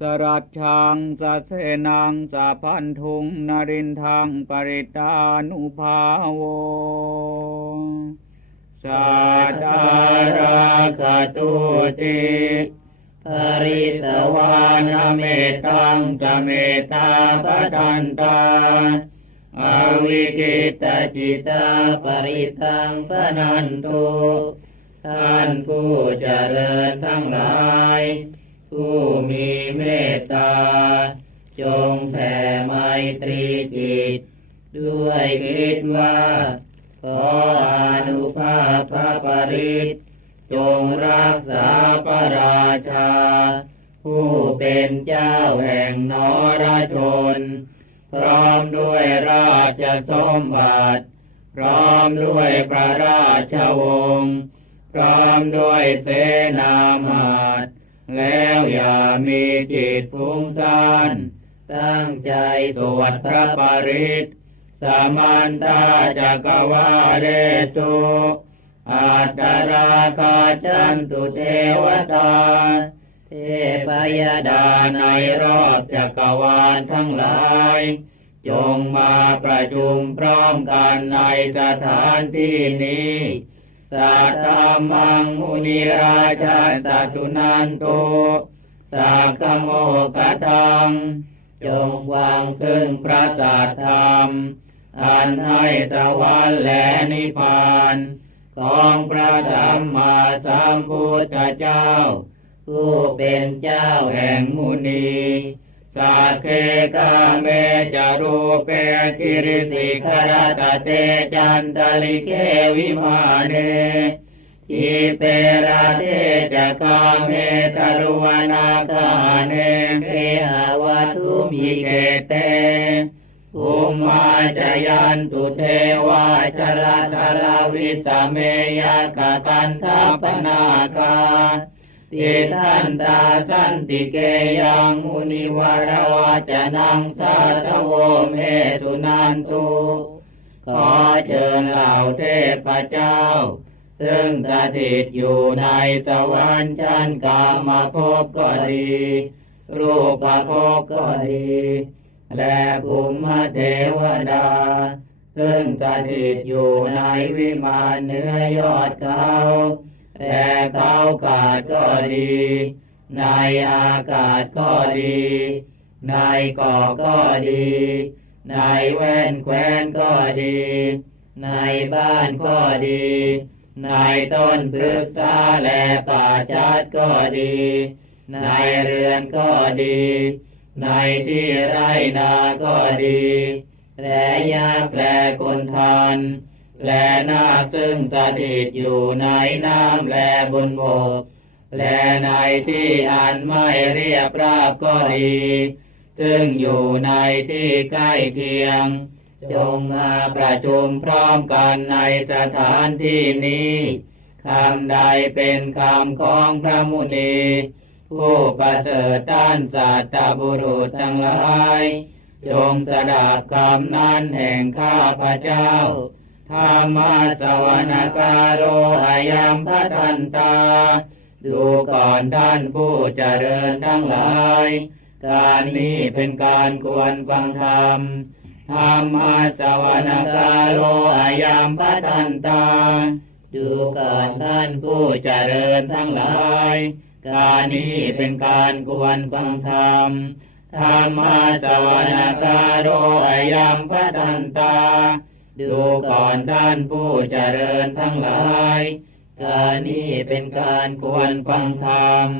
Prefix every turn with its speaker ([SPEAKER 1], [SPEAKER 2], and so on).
[SPEAKER 1] สรัจชังสะเสนังสะพันธุงนรินทังปริตานุภาโวสัตตาราคตุติภริตวานเมตังสเมตาปทันตาอวิกิตจิตาปริตังปนันตุท่านผู้เจริญทั้งหลาย ผู้มีเมตตา จงแผ่ไมตรีจิต ด้วยคิดว่า ขออนุภาพพระปริตจงรักษาพระราชา ผู้เป็นเจ้าแห่งนรชน พร้อมด้วยราชสมบัติ พร้อมด้วยพระราชวงศ์ พร้อมด้วยเสนามาตร แล้วอย่ามีจิตฟุ้งซ่านตั้งใจสวดพระปริตสมันตาจักวาเรสุอัตตราคาจันตุเทวตา เทพยดาในรอบจักรวาลทั้งหลาย จงมาประชุมพร้อมกันในสถานที่นี้ สัทธามังมุนิราชาสัสุนันโตสักขโมกทังจงวางซึ่งพระสัทธรรมอันให้สวรรค์และนิพพานของพระสัมมาสัมพุทธเจ้าผู้เป็นเจ้าแห่งมุนี สักเคกาเมจารูเปกิริสิขรตเตจันตลิเกวิมาเนทิเปราเทจะกาเมตรุวนาคาเนเกหาวัตุมิเกเตภูมาจยันตุเทวาชลาชลาวิสเมยกกันทัปนาคา ติทันตาสันติเกยังมุนิวรวาจนังสาทโวเมสุนันตุขอเชิญเหล่าเทพเจ้า ซึ่งสถิตอยู่ในสวรรค์ชั้นกามภพก็ดี รูปภพก็ดี และภูมิเทวดา ซึ่งสถิตอยู่ในวิมานเนื้อยอดเขา แต่เขากาดก็ดี ในอากาศก็ดี ในเกาะก็ดี ในแว่นแคว้นก็ดี ในบ้านก็ดี ในต้นพฤกษาและป่าชัดก็ดี ในเรือนก็ดี ในที่ไรนาก็ดี และยาแปลคนทาน และนาคซึ่งสถิตอยู่ในน้ำและบนบก และในที่อันไม่เรียบราบก็ดีซึ่งอยู่ในที่ใกล้เคียง จงมาประชุมพร้อมกันในสถานที่นี้คำใดเป็นคำของพระมุนี ผู้ประเสริฐด้านสัตตบุรุษทั้งหลาย จงสดับคำนั้นแห่งข้าพระเจ้า ธรรมาสวนกาโรอายัมพัทันตา ดูก่อนท่านผู้เจริญทั้งหลาย การนี้เป็นการควรฟังธรรมธรรมาสวนกาโรอายัมพัทันตา ดูก่อนท่านผู้เจริญทั้งหลาย การนี้เป็นการควรฟังธรรมธรรมาสวนกาโรอายัมพัทันตา ดูก่อนท่านผู้เจริญทั้งหลาย การนี้เป็นการควรฟังธรรม